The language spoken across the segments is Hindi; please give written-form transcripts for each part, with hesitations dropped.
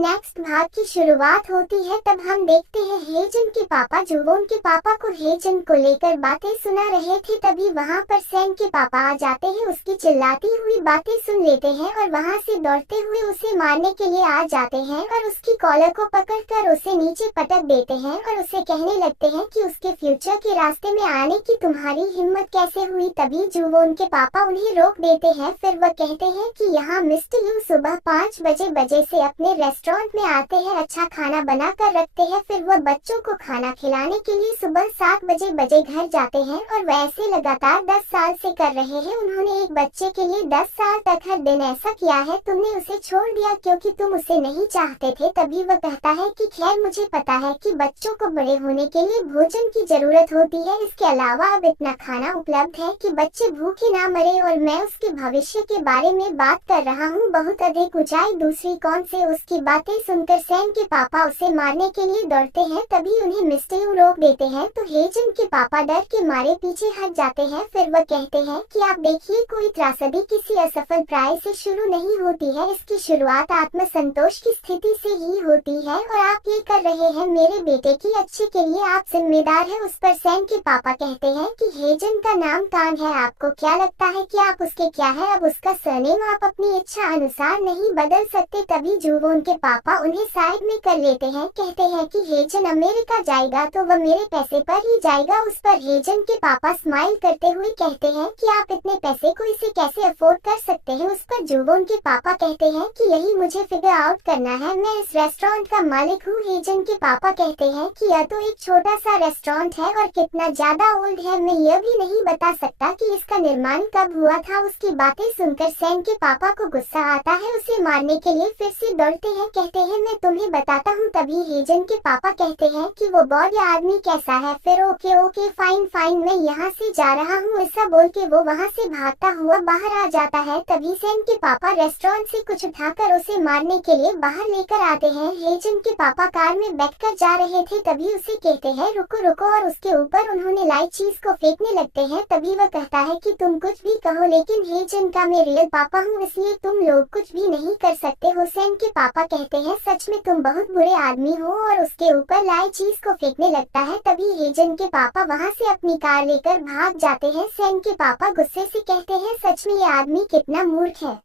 नेक्स्ट भाग की शुरुआत होती है। तब हम देखते हैं हेजन के पापा जुवोन के पापा को हेजन को लेकर बातें सुना रहे थे। तभी वहाँ पर सैन के पापा आ जाते हैं, उसकी चिल्लाती हुई बातें सुन लेते हैं और वहाँ से दौड़ते हुए उसे मारने के लिए आ जाते हैं और उसकी कॉलर को पकड़कर उसे नीचे पटक देते हैं और उसे कहने लगते हैं कि उसके फ्यूचर के रास्ते में आने की तुम्हारी हिम्मत कैसे हुई। तभी जुवोन के पापा उन्हें रोक देते हैं। फिर वह कहते हैं कि यहाँ मिस्टर यू सुबह 5 बजे से अपने रेस्टोरेंट में आते हैं, अच्छा खाना बना कर रखते हैं। फिर वह बच्चों को खाना खिलाने के लिए सुबह 7 बजे घर जाते हैं और वह ऐसे लगातार 10 साल से कर रहे हैं। उन्होंने एक बच्चे के लिए 10 साल तक हर दिन ऐसा किया है। तुमने उसे छोड़ दिया क्योंकि तुम उसे नहीं चाहते थे। तभी वह कहता है कि खैर मुझे पता है कि बच्चों को बड़े होने के लिए भोजन की जरूरत होती है, इसके अलावा अब इतना खाना उपलब्ध है कि बच्चे भूखे ना मरे और मैं उसके भविष्य के बारे में बात कर रहा हूँ, बहुत अधिक ऊंचाई दूसरी कौन से। उसकी बातें सुनकर सैन के पापा उसे मारने के लिए दौड़ते हैं। तभी उन्हें मिस्टर यू रोक देते हैं तो हेजन के पापा डर के मारे पीछे हट जाते हैं। फिर वह कहते हैं कि आप देखिए, कोई त्रासदी किसी असफल प्राय से शुरू नहीं होती है, इसकी शुरुआत आत्मसंतोष की स्थिति से ही होती है और आप ये कर रहे हैं मेरे बेटे की अच्छे के लिए, आप जिम्मेदार हैं उस पर। सैन के पापा कहते हैं कि हेजन का नाम कान है, आपको क्या लगता है कि आप उसके क्या है, अब उसका सरनेम आप अपनी इच्छा अनुसार नहीं बदल सकते। तभी जुवोन के पापा उन्हें साइड में कर लेते हैं, कहते हैं कि हेजन अमेरिका जाएगा तो वह मेरे पैसे पर ही जाएगा। उस पर हेजन के पापा स्माइल करते हुए कहते हैं कि आप इतने पैसे को इसे कैसे अफोर्ड कर सकते हैं। उस पर जुवोन के पापा कहते हैं कि यही मुझे फिगर आउट करना है, मैं इस रेस्टोरेंट का मालिक हूँ। हेजन के पापा कहते हैं कि यह तो एक छोटा सा रेस्टोरेंट है और कितना ज्यादा ओल्ड है, मैं यह भी नहीं बता सकता कि इसका निर्माण कब हुआ था। उसकी बातें सुनकर सैन के पापा को गुस्सा आता है, उसे मारने के लिए फिर से दौड़ते हैं, कहते हैं मैं तुम्हें बताता हूँ। तभी हेजन के पापा कहते हैं कि वो बॉड या आदमी कैसा है। फिर ओके फाइन मैं यहाँ से जा रहा हूँ, ऐसा बोल के वो वहाँ से भागता हुआ बाहर आ जाता है। तभी सैन के पापा रेस्टोरेंट से कुछ उठाकर उसे मारने के लिए बाहर लेकर आते हैं। हेजन के पापा कार में बैठकर जा रहे थे, तभी उसे कहते हैं रुको और उसके ऊपर उन्होंने लाई चीज को फेंकने लगते हैं। तभी वह कहता है कि तुम कुछ भी कहो लेकिन हेजन का मैं रियल पापा हूँ, इसलिए तुम लोग कुछ भी नहीं कर सकते हो। सैन के पापा कहते हैं सच में तुम बहुत बुरे आदमी हो और उसके ऊपर लाई चीज को फेंकने लगता है। तभी हेजन के पापा वहाँ से अपनी कार लेकर भाग जाते हैं। सैन के पापा गुस्से से कहते हैं सच में ये आदमी कितना मूर्ख है।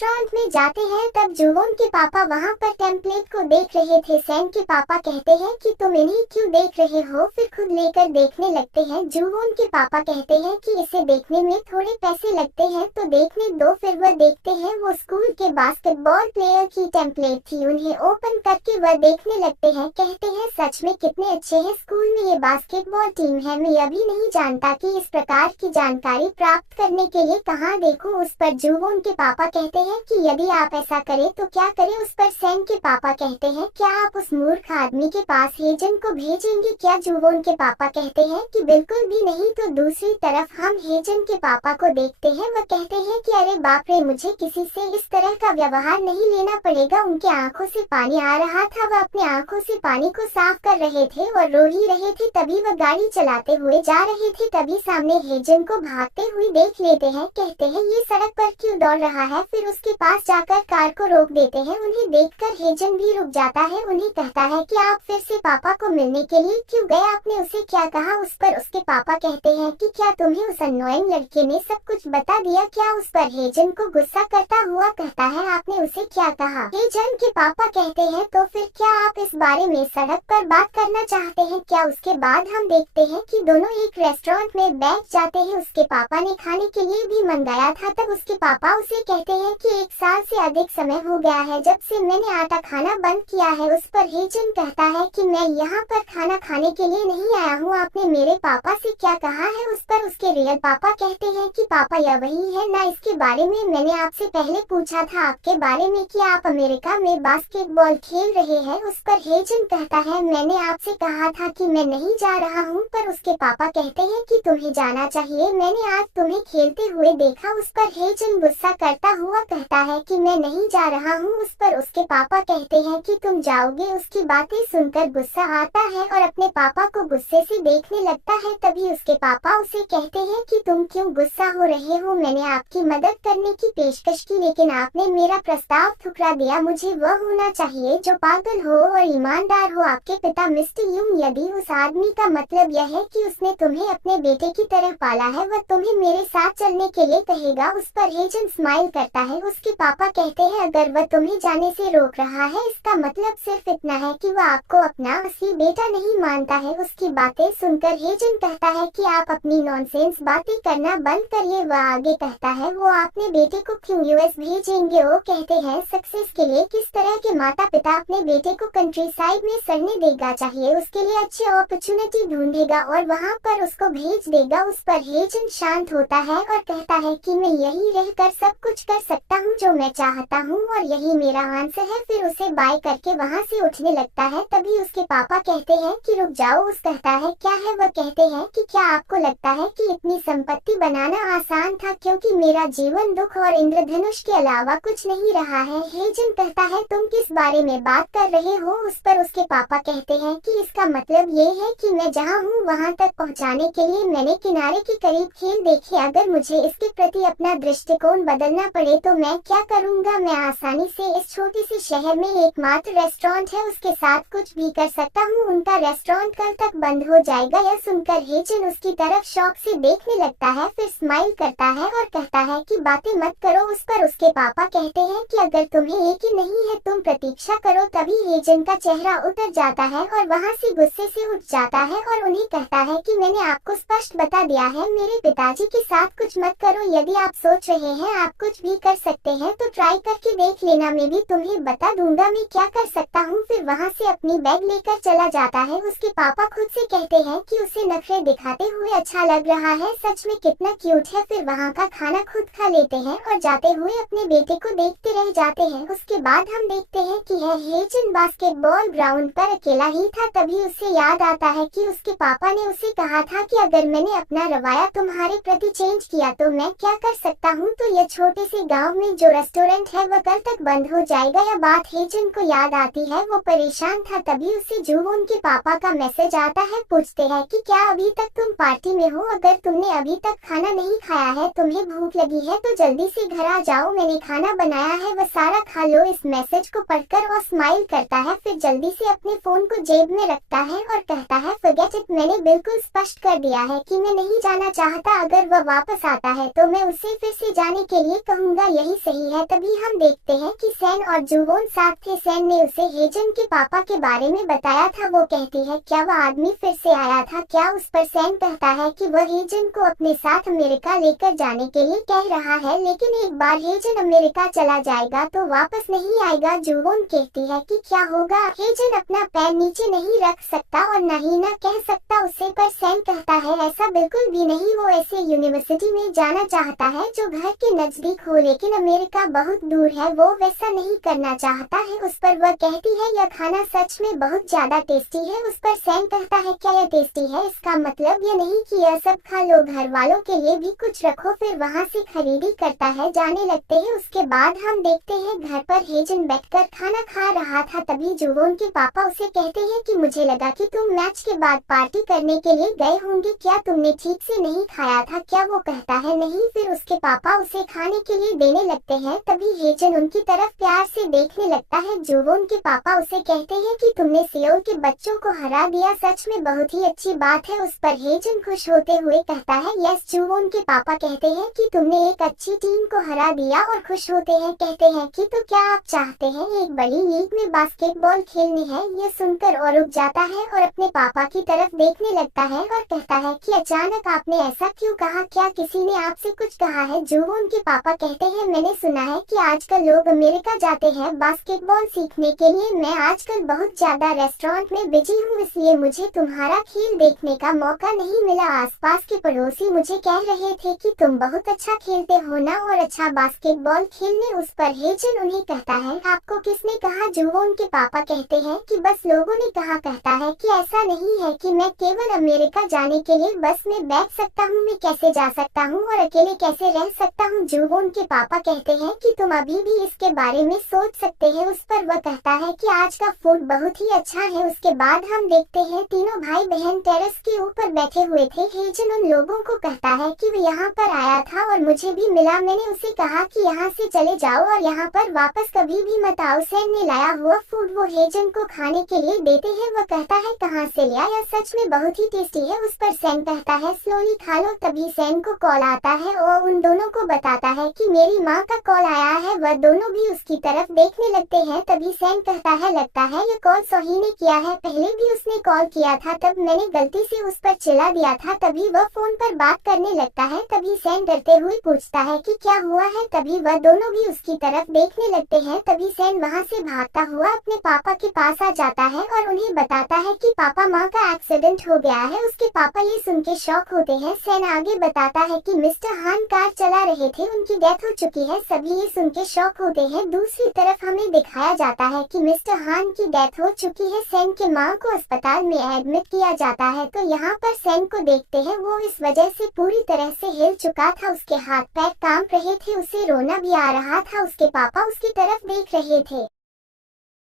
रेस्टोरेंट में जाते हैं तब जुवोन के पापा वहाँ पर टेम्पलेट को देख रहे थे। सैन के पापा कहते हैं कि तुम इन्हें क्यों देख रहे हो, फिर खुद लेकर देखने लगते हैं। जुवोन के पापा कहते हैं कि इसे देखने में थोड़े पैसे लगते हैं तो देखने दो। फिर वह देखते हैं, वो स्कूल के बास्केटबॉल प्लेयर की टेम्पलेट थी, उन्हें ओपन करके वह देखने लगते हैं, कहते हैं सच में कितने अच्छे हैं, स्कूल में ये बास्केटबॉल टीम है, मैं अभी नहीं जानता कि इस प्रकार की जानकारी प्राप्त करने के लिए कहाँ देखूं। उस पर जुवोन के पापा कहते हैं कि यदि आप ऐसा करें तो क्या करें। उस पर सैन के पापा कहते हैं क्या आप उस मूर्ख आदमी के पास हेजन को भेजेंगे क्या। जुवोन के पापा कहते हैं कि बिल्कुल भी नहीं। तो दूसरी तरफ हम हेजन के पापा को देखते हैं, वह कहते हैं कि अरे बाप रे, मुझे किसी से इस तरह का व्यवहार नहीं लेना पड़ेगा। उनके आंखों से पानी आ रहा था, वह अपने आंखों से पानी को साफ कर रहे थे और रो ही रहे थे। तभी वह गाड़ी चलाते हुए जा रहे थे, तभी सामने हेजन को भागते हुए देख लेते हैं, कहते हैं ये सड़क पर क्यों दौड़ रहा है। फिर उसके पास जाकर कार को रोक देते हैं। उन्हें देखकर हेजन भी रुक जाता है, उन्हें कहता है कि आप फिर से पापा को मिलने के लिए क्यों गए, आपने उसे क्या कहा। उस पर उसके पापा कहते हैं कि क्या तुम्हें उस अननोइंग लड़के ने सब कुछ बता दिया क्या। उस पर हेजन को गुस्सा करता हुआ कहता है आपने उसे क्या कहा। हेजन के पापा कहते हैं तो फिर क्या आप इस बारे में सड़क पर बात करना चाहते हैं क्या। उसके बाद हम देखते हैं कि दोनों एक रेस्टोरेंट में बैठ जाते हैं। उसके पापा ने खाने के लिए भी मंगाया था। तब उसके पापा उसे कहते हैं कि 1 साल से अधिक समय हो गया है जब से मैंने आटा खाना बंद किया है। उस पर हेजन कहता है कि मैं यहाँ पर खाना खाने के लिए नहीं आया हूँ, आपने मेरे पापा से क्या कहा है। उस पर उसके रियल पापा कहते हैं कि पापा यह वही है ना, इसके बारे में मैंने आपसे पहले पूछा था आपके बारे में कि आप अमेरिका में बास्केटबॉल खेल रहे हैं। उस पर हेजन कहता है मैंने आपसे कहा था कि मैं नहीं जा रहा हूँ। पर उसके पापा कहते हैं कि तुम्हें जाना चाहिए, मैंने आज तुम्हें खेलते हुए देखा। उस पर हेजन गुस्सा करता हुआ कहता है कि मैं नहीं जा रहा हूँ। उस पर उसके पापा कहते हैं कि तुम जाओगे। उसकी बातें सुनकर गुस्सा आता है और अपने पापा को गुस्से से देखने लगता है। तभी उसके पापा उसे कहते हैं कि तुम क्यों गुस्सा हो रहे हो, मैंने आपकी मदद करने की पेशकश की लेकिन आपने मेरा प्रस्ताव ठुकरा दिया। मुझे वह होना चाहिए जो पागल हो और ईमानदार हो। आपके पिता मिस्टर यूंग, यदि उस आदमी का मतलब यह है कि उसने तुम्हें अपने बेटे की तरह पाला है, वह तुम्हें मेरे साथ चलने के लिए कहेगा। उस पर हेजन स्माइल करता है। उसके पापा कहते हैं अगर वह तुम्हें जाने से रोक रहा है इसका मतलब सिर्फ इतना है कि वह आपको अपना असली बेटा नहीं मानता है। उसकी बातें सुनकर हेजन कहता है कि आप अपनी नॉनसेंस बातें करना बंद करिए। वह आगे कहता है वो आपने बेटे को क्यों यूएस भेजेंगे। वो कहते हैं सक्सेस के लिए किस तरह के माता पिता अपने बेटे को कंट्री साइड में सड़ने देगा, चाहिए उसके लिए अच्छी अपॉर्चुनिटी ढूंढेगा और वहाँ पर उसको भेज देगा। उस पर हेजन शांत होता है और कहता है कि मैं यही रहकर सब कुछ कर सकता हूँ जो मैं चाहता हूँ और यही मेरा आंसर है। फिर उसे बाय करके वहाँ से उठने लगता है। तभी उसके पापा कहते हैं कि रुक जाओ। उस कहता है क्या है। वह कहते हैं कि क्या आपको लगता है कि इतनी संपत्ति बनाना आसान था, क्योंकि मेरा जीवन दुख और इंद्रधनुष के अलावा कुछ नहीं रहा है। हेजन कहता है तुम किस बारे में बात कर रहे हो। उस पर उसके पापा कहते हैं कि इसका मतलब ये है कि मैं जहाँ हूँ वहाँ तक पहुँचाने के लिए मैंने किनारे के करीब खेल देखे। अगर मुझे इसके प्रति अपना दृष्टिकोण बदलना पड़े तो मैं क्या करूँगा। मैं आसानी से इस छोटे से शहर में एकमात्र रेस्टोरेंट है उसके साथ कुछ भी कर सकता हूँ। उनका रेस्टोरेंट कल तक बंद हो जाएगा। यह सुनकर हेजन उसकी तरफ शौक से देखने लगता है, फिर स्माइल करता है और कहता है कि बातें मत करो। उस पर उसके पापा कहते हैं कि अगर तुम्हें एक ही नहीं है तुम प्रतीक्षा करो। तभी हेजन का चेहरा उतर जाता है और वहाँ से गुस्से से उठ जाता है और उन्हें कहता है कि मैंने आपको स्पष्ट बता दिया है, मेरे पिताजी के साथ कुछ मत करो। यदि आप सोच रहे हैं आप कुछ भी कर सकते हैं तो ट्राई करके देख लेना, मैं भी तुम्हें बता दूंगा मैं क्या कर सकता हूँ। फिर वहाँ से अपनी बैग लेकर चला जाता है। उसके पापा खुद से कहते हैं कि उसे नखरे दिखाते हुए अच्छा लग रहा है, सच में कितना क्यूट है। फिर वहाँ का खाना खुद खा लेते हैं और जाते हुए अपने बेटे को देखते रह जाते हैं। उसके बाद हम देखते हैं कि हेजन बास्केटबॉल ग्राउंड पर अकेला ही था। तभी उसे याद आता है कि उसके पापा ने उसे कहा था कि अगर मैंने अपना रवैया तुम्हारे प्रति चेंज किया तो मैं क्या कर सकता हूँ। तो यह छोटे से गांव में जो रेस्टोरेंट है वह कल तक बंद हो जाएगा। यह बात हेजन को याद आती है, वो परेशान था। तभी उसे जुवोन के पापा का मैसेज आता है। पूछते हैं कि क्या अभी तक तुम पार्टी में हो, अगर तुमने अभी तक खाना नहीं खाया है, तुम्हें भूख लगी है तो जल्दी से घर आ जाओ, मैंने खाना बनाया है वह सारा खा लो। इस मैसेज को पढ़कर और स्माइल करता है, फिर जल्दी से अपने फोन को जेब में रखता है और कहता है फॉरगेट इट, मैंने बिल्कुल स्पष्ट कर दिया है कि मैं नहीं जाना चाहता। अगर वह वापस आता है तो मैं उसे फिर से जाने के लिए कहूँगा, यही सही है। तभी हम देखते हैं कि सैन और जुवोन साथ थे। सैन ने उसे हेजन के पापा के बारे में बताया था। वो कहती है क्या वह आदमी फिर से आया था क्या। उस पर सैन कहता है कि वह हेजन को अपने साथ अमेरिका लेकर जाने के लिए कह रहा है, लेकिन एक बार हेजन अमेरिका चला जाएगा तो वापस नहीं आएगा। जुवोन कहती है कि क्या होगा, हेजन अपना पैर नीचे नहीं रख सकता और न ही न कह सकता उसे। पर सैन कहता है ऐसा बिल्कुल भी नहीं, वो ऐसे यूनिवर्सिटी में जाना चाहता है जो घर के नजदीक हो, लेकिन अमेरिका बहुत दूर है, वो वैसा नहीं करना चाहता है। उस पर वह कहती है यह खाना सच में बहुत ज्यादा टेस्टी है। उस पर सैन कहता है क्या यह टेस्टी है, इसका मतलब ये नहीं कि यह सब खा लो, घर वालों के लिए भी कुछ रखो। फिर वहाँ से खरीदी करता है, जाने लगते हैं। उसके बाद हम देखते हैं घर पर हेजन बैठकर खाना खा रहा था। तभी जुवोन के पापा उसे कहते हैं कि मुझे लगा कि तुम मैच के बाद पार्टी करने के लिए गए होंगे, क्या तुमने ठीक से नहीं खाया था क्या। वो कहता है नहीं। फिर उसके पापा उसे खाने के लिए देने लगते हैं। तभी हेजन उनकी तरफ प्यार से देखने लगता है। जुवोन के पापा उसे कहते हैं कि तुमने सियोल के बच्चों को हरा दिया, सच में बहुत ही अच्छी बात है। उस पर हेजन खुश होते हुए कहता है यस। जुवोन के पापा कहते हैं कि तुमने एक अच्छी टीम को हरा दिया और खुश होते हैं। कहते हैं कि तो क्या आप चाहते हैं एक बड़ी लीग में बास्केटबॉल खेलनी है। ये सुनकर और रुक जाता है और अपने पापा की तरफ देखने लगता है और कहता है कि अचानक आपने ऐसा क्यों कहा, क्या किसी ने आपसे कुछ कहा है। जुवोन के पापा कहते हैं मैंने सुना है कि आजकल लोग अमेरिका जाते हैं बास्केटबॉल सीखने के लिए। मैं आजकल बहुत ज्यादा रेस्टोरेंट में बिजी हूँ, इसलिए मुझे तुम्हारा खेल देखने का मौका नहीं मिला। आसपास के पड़ोसी मुझे कह रहे थे कि तुम बहुत अच्छा खेलते हो ना और अच्छा बास्केटबॉल खेलने। उस पर हेजन उन्हें कहता है आपको किसने कहा। जुवोन के पापा कहते हैं कि बस लोगों ने कहा। कहता है कि ऐसा नहीं है कि मैं केवल अमेरिका जाने के लिए बस में बैठ सकता हूँ, मैं कैसे जा सकता हूँ और अकेले कैसे रह सकता हूँ। जुवोन के पापा पापा कहते हैं कि तुम अभी भी इसके बारे में सोच सकते हैं। उस पर वह कहता है कि आज का फूड बहुत ही अच्छा है। उसके बाद हम देखते हैं तीनों भाई बहन टेरेस के ऊपर बैठे हुए थे। हेजन उन लोगों को कहता है कि वो यहाँ पर आया था और मुझे भी मिला। मैंने उसे कहा कि यहाँ से चले जाओ और यहाँ पर वापस कभी भी मत आओ। सैन ने लाया हुआ फूड वो हेजन को खाने के लिए देते हैं। वह कहता है कहाँ से लिया, यह सच में बहुत ही टेस्टी है। उस पर सैन कहता है स्लोली खा लो। तभी सैन को कॉल आता है और उन दोनों को बताता है कि मेरी माँ का कॉल आया है। वह दोनों भी उसकी तरफ देखने लगते हैं। तभी सैन कहता है लगता है ये कॉल सोही ने किया है, पहले भी उसने कॉल किया था, तब मैंने गलती से उस पर चिल्ला दिया था। तभी वह फोन पर बात करने लगता है। तभी सैन डरते हुए पूछता है कि क्या हुआ है। तभी वह दोनों भी उसकी तरफ देखने लगते हैं। तभी सैन वहाँ से भागता हुआ अपने पापा के पास आ जाता है और उन्हें बताता है कि पापा माँ का एक्सीडेंट हो गया है। उसके पापा ये सुन के शॉक होते हैं। सैन आगे बताता है कि मिस्टर हान कार चला रहे थे, उनकी डेथ हो चुकी है। सभी ये सुन के शॉक होते हैं। दूसरी तरफ हमें दिखाया जाता है कि मिस्टर हान की डेथ हो चुकी है। सैन के माँ को अस्पताल में एडमिट किया जाता है। तो यहाँ पर सैन को देखते हैं, वो इस वजह से पूरी तरह से हिल चुका था। उसके हाथ पैर कांप रहे थे, उसे रोना भी आ रहा था। उसके पापा उसकी तरफ देख रहे थे।